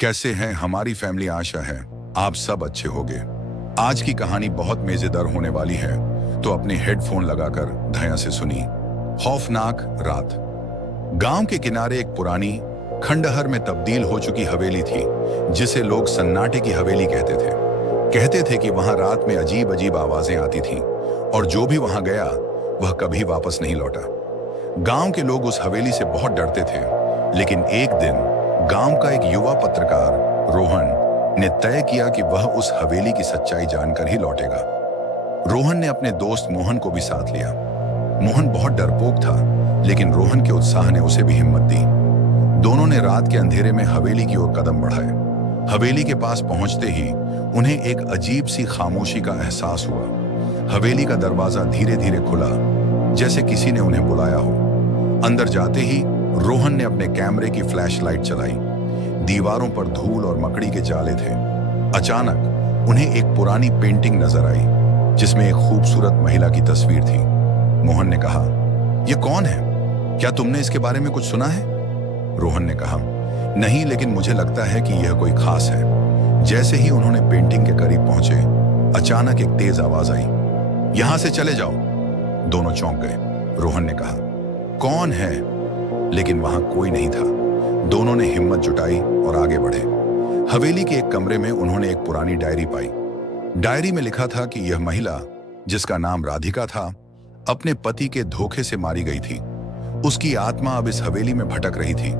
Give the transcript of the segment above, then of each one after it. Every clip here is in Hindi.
कैसे हैं हमारी फैमिली? आशा है आप सब अच्छे होंगे। आज की कहानी बहुत मजेदार होने वाली है, तो अपने हेडफोन लगाकर ध्यान से सुनिए। खौफनाक रात। गांव के किनारे एक पुरानी खंडहर में तब्दील हो चुकी हवेली थी, जिसे लोग सन्नाटे की हवेली कहते थे। कहते थे कि वहां रात में अजीब अजीब आवाजें आती थीं और जो भी वहां गया वह कभी वापस नहीं लौटा। गांव के लोग उस हवेली से बहुत डरते थे, लेकिन एक दिन गांव का एक युवा पत्रकार रोहन ने तय किया कि वह उस हवेली की सच्चाई जानकर ही लौटेगा। रोहन ने अपने दोस्त मोहन को भी साथ लिया। मोहन बहुत डरपोक था, लेकिन रोहन के उत्साह ने उसे भी हिम्मत दी। दोनों ने रात के अंधेरे में हवेली की ओर कदम बढ़ाए। हवेली के पास पहुंचते ही उन्हें एक अजीब सी खामोशी का एहसास हुआ। हवेली का दरवाजा धीरे धीरे खुला, जैसे किसी ने उन्हें बुलाया हो। अंदर जाते ही रोहन ने अपने कैमरे की फ्लैशलाइट चलाई। दीवारों पर धूल और मकड़ी के जाले थे। अचानक उन्हें एक पुरानी पेंटिंग नजर आई, जिसमें एक खूबसूरत महिला की तस्वीर थी। मोहन ने कहा, यह कौन है? क्या तुमने इसके बारे में कुछ सुना है? रोहन ने कहा, नहीं, लेकिन मुझे लगता है कि यह कोई खास है। जैसे ही उन्होंने पेंटिंग के करीब पहुंचे, अचानक एक तेज आवाज आई, यहां से चले जाओ। दोनों चौंक गए। रोहन ने कहा, कौन है? लेकिन वहां कोई नहीं था। दोनों ने हिम्मत जुटाई और आगे बढ़े। हवेली के एक कमरे में उन्होंने एक पुरानी डायरी पाई। डायरी में लिखा था कि यह महिला, जिसका नाम राधिका था, अपने पति के धोखे से मारी गई थी। उसकी आत्मा अब इस हवेली में भटक रही थी।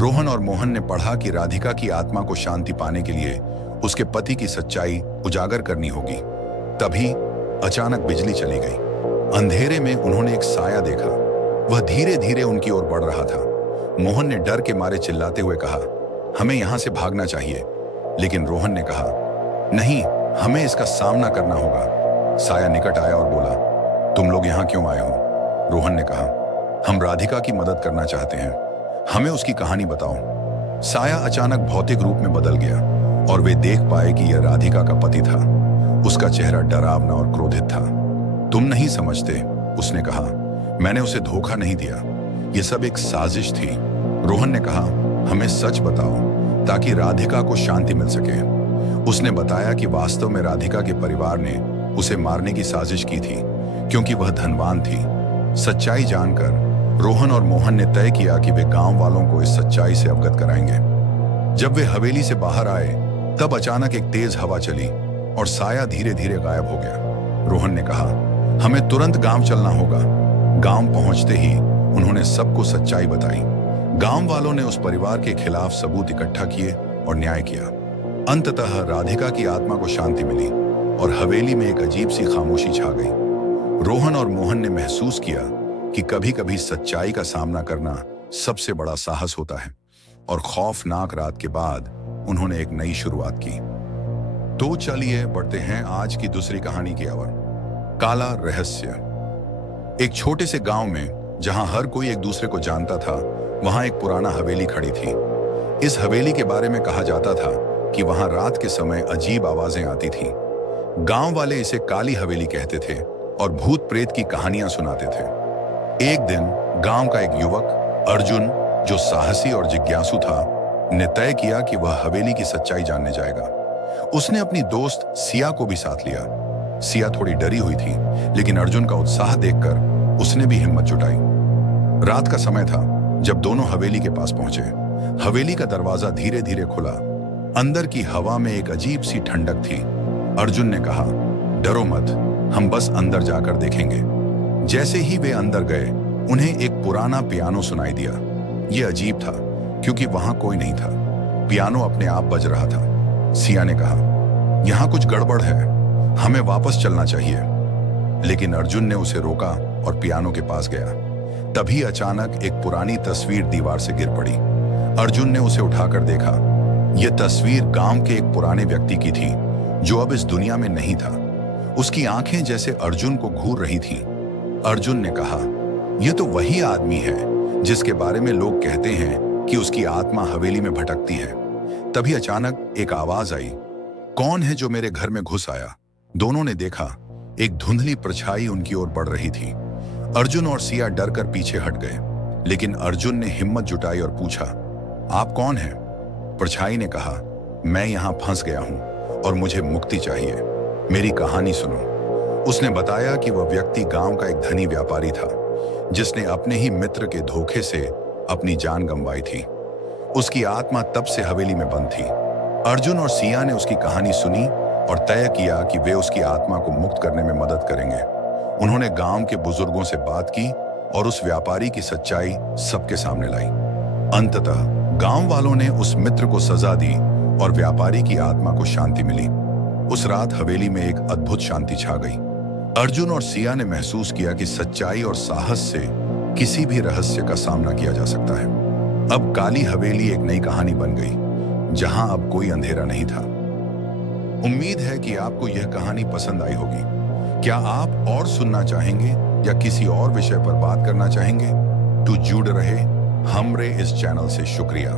रोहन और मोहन ने पढ़ा कि राधिका की आत्मा को शांति पाने के लिए उसके पति की सच्चाई उजागर करनी होगी। तभी अचानक बिजली चली गई। अंधेरे में उन्होंने एक साया देखा। वह धीरे धीरे उनकी ओर बढ़ रहा था। मोहन ने डर के मारे चिल्लाते हुए कहा, हमें यहां से भागना चाहिए। लेकिन रोहन ने कहा, नहीं, हमें इसका सामना करना होगा। साया निकट आया और बोला, तुम लोग यहां क्यों आए हो? रोहन ने कहा, हम राधिका की मदद करना चाहते हैं, हमें उसकी कहानी बताओ। साया अचानक भौतिक रूप में बदल गया और वे देख पाए कि यह राधिका का पति था। उसका चेहरा डरावना और क्रोधित था। तुम नहीं समझते, उसने कहा, मैंने उसे धोखा नहीं दिया, यह सब एक साजिश थी। रोहन ने कहा, हमें सच बताओ ताकि राधिका को शांति मिल सके। उसने बताया कि वास्तव में राधिका के परिवार ने उसे मारने की साजिश की थी, क्योंकि वह धनवान थी। सच्चाई जानकर रोहन और मोहन ने तय किया कि वे गांव वालों को इस सच्चाई से अवगत कराएंगे। जब वे हवेली से बाहर आए, तब अचानक एक तेज हवा चली और साया धीरे धीरे गायब हो गया। रोहन ने कहा, हमें तुरंत गांव चलना होगा। गांव पहुंचते ही उन्होंने सबको सच्चाई बताई। गांव वालों ने उस परिवार के खिलाफ सबूत इकट्ठा किए और न्याय किया। अंततः राधिका की आत्मा को शांति मिली और हवेली में एक अजीब सी खामोशी छा गई। रोहन और मोहन ने महसूस किया कि कभी कभी सच्चाई का सामना करना सबसे बड़ा साहस होता है, और खौफनाक रात के बाद उन्होंने एक नई शुरुआत की। तो चलिए बढ़ते हैं आज की दूसरी कहानी की ओर। काला रहस्य। एक छोटे से गांव में, जहां हर कोई एक दूसरे को जानता था, वहां एक पुराना हवेली खड़ी थी। इस हवेली के बारे में कहा जाता था कि वहां रात के समय अजीब आवाजें आती थीं। गांव वाले इसे काली हवेली कहते थे और भूत प्रेत की कहानियां सुनाते थे। एक दिन गांव का एक युवक अर्जुन, जो साहसी और जिज्ञासु था, ने तय किया कि वह हवेली की सच्चाई जानने जाएगा। उसने अपनी दोस्त सिया को भी साथ लिया। सिया थोड़ी डरी हुई थी, लेकिन अर्जुन का उत्साह देखकर उसने भी हिम्मत जुटाई। रात का समय था जब दोनों हवेली के पास पहुंचे। हवेली का दरवाजा धीरे धीरे खुला। अंदर की हवा में एक अजीब सी ठंडक थी। अर्जुन ने कहा, डरो मत, हम बस अंदर जाकर देखेंगे। जैसे ही वे अंदर गए, उन्हें एक पुराना पियानो सुनाई दिया। यह अजीब था क्योंकि वहां कोई नहीं था। पियानो अपने आप बज रहा था। सिया ने कहा, यहां कुछ गड़बड़ है, हमें वापस चलना चाहिए। लेकिन अर्जुन ने उसे रोका और पियानो के पास गया। तभी अचानक एक पुरानी तस्वीर दीवार से गिर पड़ी। अर्जुन ने उसे उठाकर देखा। यह तस्वीर गांव के एक पुराने व्यक्ति की थी, जो अब इस दुनिया में नहीं था। उसकी आंखें जैसे अर्जुन को घूर रही थीं। अर्जुन ने कहा, यह तो वही आदमी है जिसके बारे में लोग कहते हैं कि उसकी आत्मा हवेली में भटकती है। तभी अचानक एक आवाज आई, कौन है जो मेरे घर में घुस आया? दोनों ने देखा, एक धुंधली परछाई उनकी ओर बढ़ रही थी। अर्जुन और सिया डर कर पीछे हट गए, लेकिन अर्जुन ने हिम्मत जुटाई और पूछा, आप कौन हैं? परछाई ने कहा, मैं यहाँ फंस गया हूँ और मुझे मुक्ति चाहिए, मेरी कहानी सुनो। उसने बताया कि वह व्यक्ति गांव का एक धनी व्यापारी था जिसने अपने ही मित्र के धोखे से अपनी जान गंवाई थी। उसकी आत्मा तब से हवेली में बंद थी। अर्जुन और सिया ने उसकी कहानी सुनी और तय किया कि वे उसकी आत्मा को मुक्त करने में मदद करेंगे। उन्होंने गांव के बुजुर्गों से बात की और उस व्यापारी की सच्चाई सबके सामने लाई। अंततः गांव वालों ने उस मित्र को सजा दी और व्यापारी की आत्मा को शांति मिली। उस रात हवेली में एक अद्भुत शांति छा गई। अर्जुन और सिया ने महसूस किया कि सच्चाई और साहस से किसी भी रहस्य का सामना किया जा सकता है। अब काली हवेली एक नई कहानी बन गई जहां अब कोई अंधेरा नहीं था। उम्मीद है कि आपको यह कहानी पसंद आई होगी। क्या आप और सुनना चाहेंगे या किसी और विषय पर बात करना चाहेंगे? तो जुड़ रहे हमरे इस चैनल से। शुक्रिया।